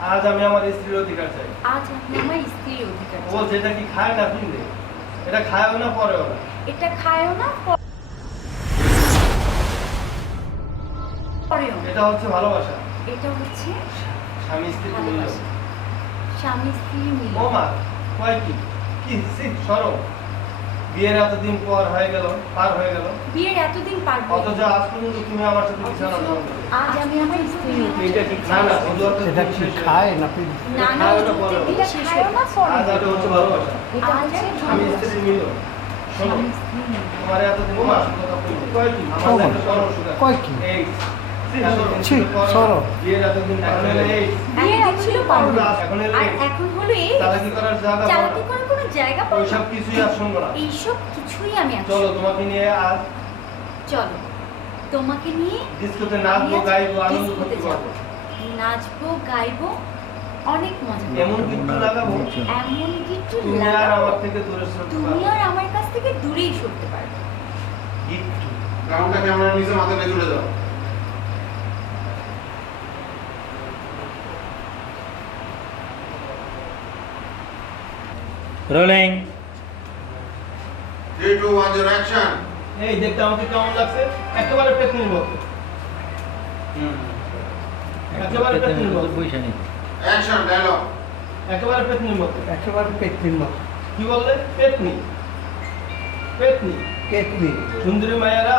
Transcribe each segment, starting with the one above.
আজ আমি আমার স্ত্রীর অধিকার চাই। আজ আমি আমার স্ত্রীর অধিকার চাই। ও যেটা কি খায় না পিন্দে, এটা খায়ও না পরেও না। এটা খায়ও না পরেও না। এটা হচ্ছে ভালোবাসা। এটা হচ্ছে স্বামী স্ত্রীর মিলন। ভালোবাসা। স্বামী স্ত্রীর ও মিলন। মা, কয় কি কি সরো, বিয়ের এতদিন পর হয়ে গেল, পার হয়ে গেল, বিয়ের এতদিন পার হয়ে অথচ আজ পর্যন্ত তুমি আমার সাথে বিছানা করো না। আজ আমি আমার স্ত্রীর এটা কি না না শুধু এটা কি খায় না পিন্দে? না না এটা খায়ও না আজ এটা হচ্ছে ভালোবাসা। এটা হচ্ছে স্বামী স্ত্রীর মিলন। শোনো, স্বামী স্ত্রীর মিলন। তোমার এতদিন মা কথা বলি, কয় কি আমার কখন? একটা সরো সুদা। কয় কি? এই ছি, সরো। বিয়ের এতদিন এখন হলো এই বিয়ের এতদিন ছিল পার হলো। এখন হলো আর এই এখন হলো এই চালাকি করার জায়গা পাও চালাকি না। করার কোনো জায়গা পাবো ওইসব কিছুই আর শুনবো না। এইসব কিছুই আমি আছি। চলো তোমাকে নিয়ে আজ চলো তোমাকে নিয়ে ডিস্কোতে আমি নাচবো, আজ গাইবো, আনন্দ ডিস্কোতে করতে যাব। পারবো। নাচবো গাইবো অনেক মজা করবো। এমন গিফট লাগাবো এমন কিছু তুমি আর লাগাবো আমার থেকে দূরে সরতে তুমি পারবে। আর আমার কাছ থেকে দূরেই সরতে পারবে। গিফট গাউনটা ক্যামেরা নিচে মাথা নিয়ে চলে যাও। Rolling 3 2 1 0 action. এই দেখতে আমাকে কেমন লাগছে? একেবারে পেতনির মতো। একেবারে পেতনির মতো। পয়সা নেই। Action dialogue. একেবারে পেতনির মতো। একেবারে পেতনির মতো। কি বললে? পেতনি। পেতনি। পেতনি। সুন্দরী মায়েরা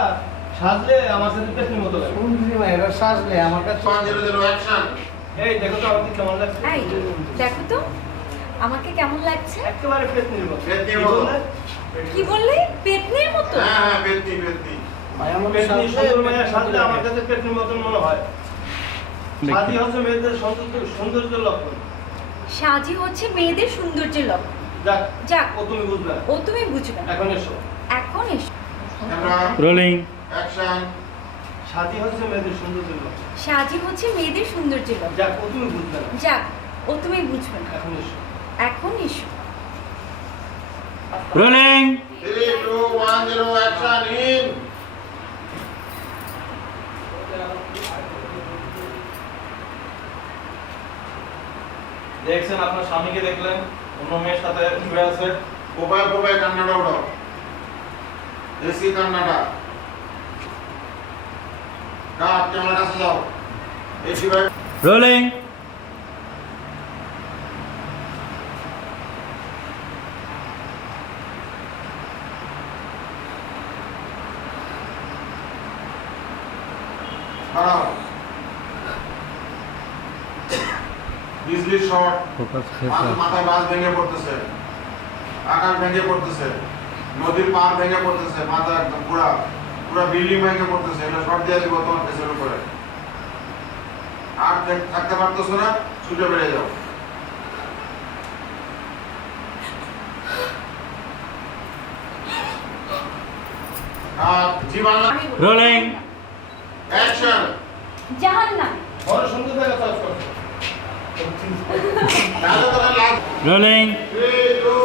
সাজলে আমার সাথে পেতনির মতো লাগে। সুন্দরী মায়েরা সাজলে আমার কাছে 1 0 0 অ্যাকশন। এই দেখো তো আমাকে কেমন লাগছে? এই দেখো তো আমাকে কেমন লাগছে? একেবারে পেতনির মতো। পেতনির কি মতো। বললে? কি বললে? পেতনির মতো? হ্যাঁ হ্যাঁ পেতনি পেতনি। পেতনি সুন্দর মায়া সাজলে আমার কাছে পেতনির মতন মনে হয়। সাজি হচ্ছে মেয়েদের সৌন্দর্যের লক্ষণ। সাজি হচ্ছে মেয়েদের সৌন্দর্যের লক্ষণ। যাক যাক ও তুমি বুঝবে না। ও তুমি বুঝবে না। এখন এসো। এখন এসো। Camera rolling action. সাজি হচ্ছে মেয়েদের সৌন্দর্যের লক্ষণ। সাজি হচ্ছে মেয়েদের সৌন্দর্যের লক্ষণ। যাক ও তুমি বুঝবে না। যাক ও তুমি বুঝবে না। এখন এসো। এখন এসো। Rolling 3 2 1 0 action in. দেখছেন আপনার স্বামীকে দেখলেন অন্য মেয়ের সাথে শুয়ে আছে। কোপায় কান্নাটা উঠাও। এসি কান্নাটা। কাট ক্যামেরা কাছে যাও। এসি ভাই রোলিং খারাপ। বিজলি শর্ট। মাথায় বাস ভেঙে পড়তেছে, আকাশ ভেঙে পড়তেছে, নদীর পার ভেঙে পড়তেছে, মাথা একদম পুরা পুরা বিল্ডিং ভেঙে পড়তেছে। এটা শর্ট দিয়ে দিব তোমার পেছনের উপরে। আর থাকতে পারতেছো না, ছুটে বেড়ে যাও। আর জীবন রোলিং অ্যাকশন। জাহান্নাম। বড় সুন্দর জায়গা চাষ করছে। তাহলে তোরা লাস্ট রোলিং 3 2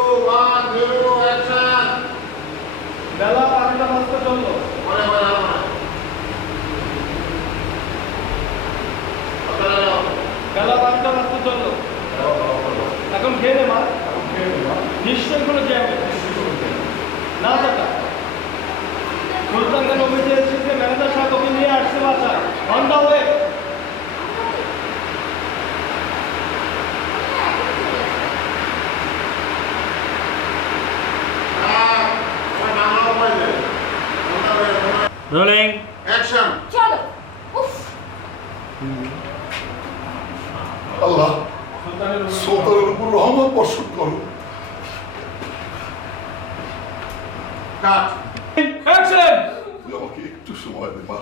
1 0 অ্যাকশন। বেলা 12টা বাজতে চললো। বলে বেলা 12টা বাজতে চললো। এখন খেয়ে নে মা। নিশ্চয়ই কোনো জ্যাম নেই। না টাকা সুলতান খান অফিসে এসেছে, ম্যানেজার সাহেব ওকে নিয়ে আসছে বাসায়। ঘন্টা হয়ে রোলিং অ্যাকশন। চলো। উফ আল্লাহ সুলতানের সুলতানের উপর রহমত বর্ষণ করো। কাট। অ্যাকশন তুই আমাকে একটু সময় দে মা।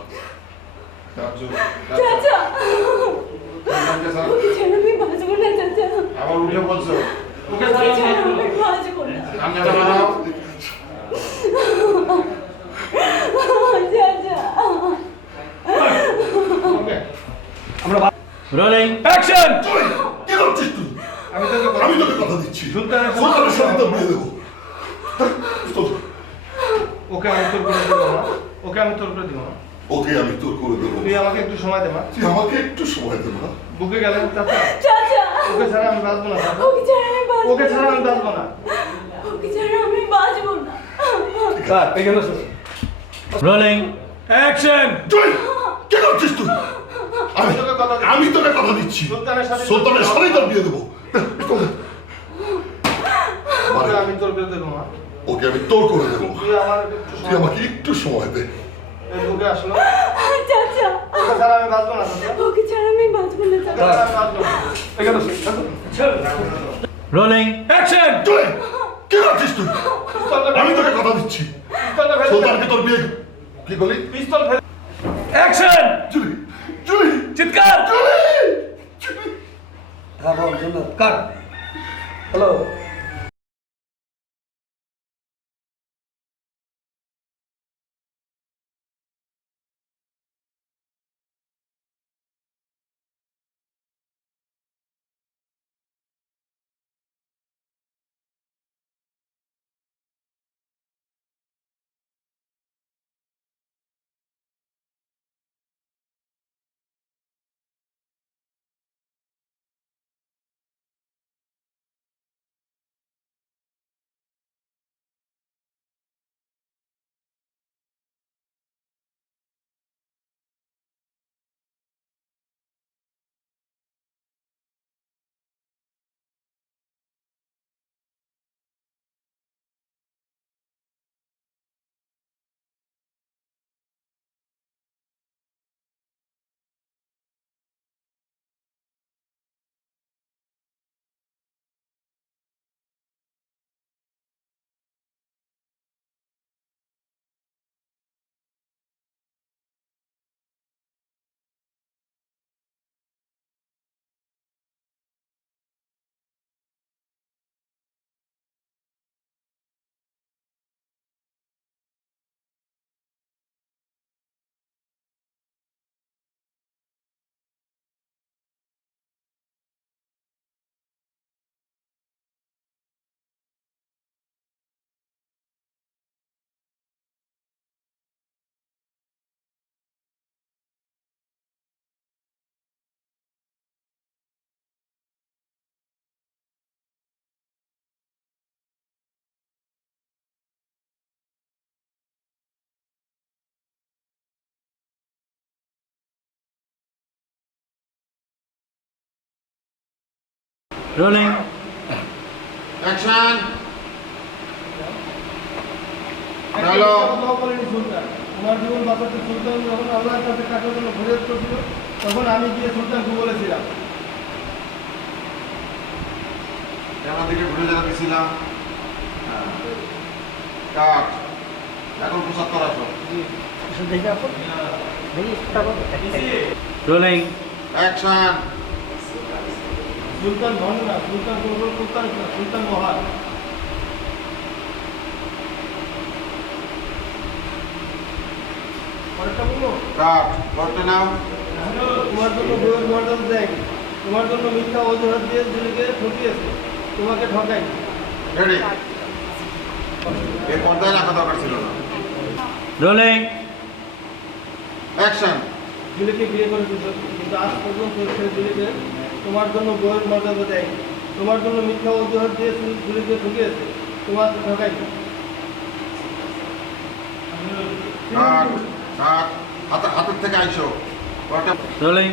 চাচা যেন আমি বাঁচবো না চাচা। আবার উঠে বলছো ওকে চাচা আমি বাঁচবো না। কান্নাটা বাড়াও। চাচা রোলিং অ্যাকশন তুই কি করছিস তুই? আমি তোকে কথা দিচ্ছি, সুলতানের সুলতানের সাথে তো বিয়ে দেবো। চল, ওকে আমি তোর করে দেবো না। ওকে আমি তোর করে দেবো না। ওকে আমি তোর করে দেবো। তুই আমাকে একটু সময় দে মা। তুই আমাকে একটু সময় দে মা। বুকে গেলেন চাচা। চাচা ওকে ছাড়া আমি বাঁচবো না চাচা। ওকে ছাড়া আমি বাঁচবো ওকে ছাড়া আমি বাঁচবো না। ওকে ছাড়া আমি বাঁচবো না। স্যার এখানে আসুন। Rolling. Action. জয় কে করছিস তুই? আমি তোকে কথা দিচ্ছি। আমি তোকে কথা দিচ্ছি সুলতানের সাথে সুলতানের সাথেই তোর বিয়ে দেবো ওকে আমি তোর করে দেবো মা। ওকে আমি তোর করে দেবো তুই আমার একটু তুই সময় আমাকে একটু সময় দে এই বুকে আসলো। চাচা ওকে ছাড়া আমি বাঁচবো না চাচা। ওকে ছাড়া আমি বাঁচবো না চাচা। ওকে ছাড়া আমি বাঁচবো না। এখানে আসুন, আসুন। Rolling. Action. জয় কে করছিস তুই? পিস্তলটা আমি ফেলে- তোকে কথা দিচ্ছি পিস্তলটা ফেলে- সুলতানকে তোর বিয়ে কি বলি পিস্তল ফেলে- Action. জুলি জুলি চিৎকার। জুলি জুলি হ্যাঁ বল শুনুন কাট হ্যালো Rolling. অ্যাকশন হ্যালো কথাও বলেনি সুলতান। তোমার জীবন বাঁচাতে সুলতান যখন আল্লাহর কাছে টাকার জন্য ফরিয়াদ করছিল, তখন আমি গিয়ে সুলতানকে বলেছিলাম। আমার দিকে ঘুরে যাচ্ছিলাম কাট এখন 75 আসো দেখে আপন দেখি তারপর Rolling. অ্যাকশন সুলতান ধন না, সুলতান কোন সুলতান না, সুলতান মহান। পরেরটা বলবো? কাট করতে নাও তোমার জন্য বইয়ের মর্যাদা দেয়নি, তোমার জন্য মিথ্যা অজুহাত দিয়ে জুলিকে ঠকিয়েছে, তোমাকে ঠকাই। রেডি এই পর্দায় রাখা দরকার ছিল না Rolling. অ্যাকশন জুলিকে বিয়ে করেছে সত্যি, কিন্তু আজ পর্যন্ত সে জুলিকে তোমার জন্য বইয়ের মর্যাদা দেয়নি, তোমার জন্য মিথ্যা অজুহাত দিয়ে জুলিকে ঠকিয়েছে, তোমাকে ঠকাই। কাট কাট হাতের থেকে আইসো করতে Rolling.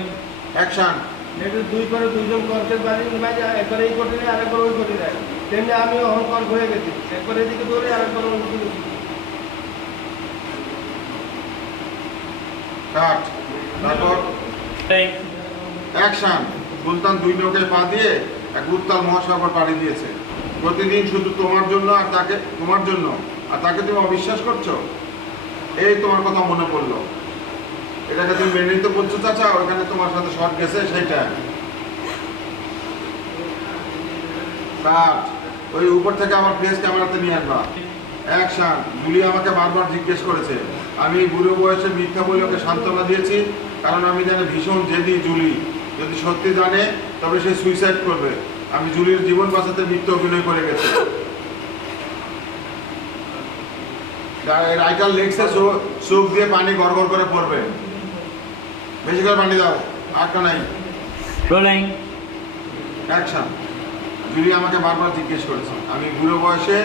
অ্যাকশন নেটের দুই করে দুইজন কর্কের বাড়ি মাঝে একবার এই কোটি নেয়, আরেকবার ওই কোটি নেয়। তেমনি আমিও অহংকার হয়ে গেছি, একবার এদিকে দৌড়ে আরেকবার ওই দিকে গেছি। কাট তারপর Rolling. অ্যাকশন সুলতান দুই নৌকায় পা দিয়ে এক উত্তাল মহাসাগর পাড়ি দিয়েছে প্রতিদিন শুধু তোমার জন্য আর তাকে তোমার জন্য আর তাকে তুমি অবিশ্বাস করছো এই তোমার কথা মনে পড়লো এটাকে তুমি মেনে নিতে বলছো চাচা ওইখানে তোমার সাথে শর্ট গেছে সেইটা কাট ওই উপর থেকে আমার ফেস ক্যামেরাতে নিয়ে আসবা অ্যাকশন জুলি আমাকে বারবার জিজ্ঞেস করেছে আমি বুড়ো বয়সে মিথ্যা বলে ওকে সান্ত্বনা দিয়েছি কারণ আমি জানি ভীষণ জেদি জুলি যদি সত্যি জানে তবে সে সুইসাইড করবে আমি জুলির জীবন বাঁচাতে মিথ্যা অভিনয় করে গেছি রাইটার লেগসে চোখ দিয়ে পানি গড়গড় করে পড়বে বেশি করে পানি দাও আটটা নাই Rolling. অ্যাকশন। জুলি আমাকে বারবার জিজ্ঞেস করেছে, আমি বুড়ো বয়সে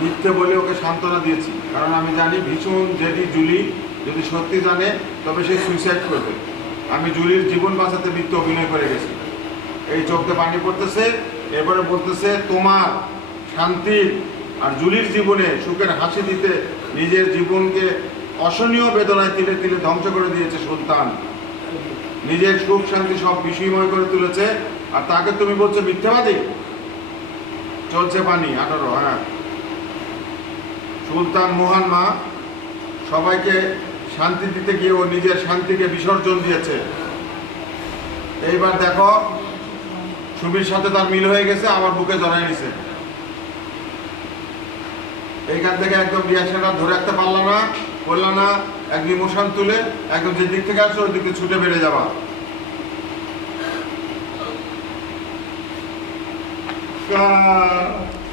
মিথ্যে বলে ওকে সান্ত্বনা দিয়েছি, কারণ আমি জানি ভীষণ জেদি জুলি যদি সত্যি জানে তবে সে সুইসাইড করবে। আমি জুলির জীবন বাঁচাতে মিথ্যে অভিনয় করে গেছি। এই চোখে পানি পড়তেছে, এরপরে বলতেছে তোমার শান্তির আর জুলির জীবনে সুখের হাসি দিতে নিজের জীবনকে অসহনীয় বেদনায় তিলে তিলে ধ্বংস করে দিয়েছে সুলতান। নিজের সুখ শান্তি সব বিষয়ময় করে তুলেছে, আর তাকে তুমি বলছো মিথ্যাবাদী। চলছে পানি 18। হ্যাঁ, সুলতান মহান মা সবাইকে শান্তি দিতে গিয়ে ও নিজের শান্তিকে বিসর্জন দিয়েছে। এইবার দেখো সুবীর সাথে তার মিল হয়ে গেছে, আমার বুকে জড়াই নিছে। এইখান থেকে একদম রিয়াকশনটা ধরে রাখতে পারলাম না, বললাম না, এক ইমোশন তুলে একদম যে দিক থেকে আসছে ওই দিকে ছুটে বেড়ে যাওয়া।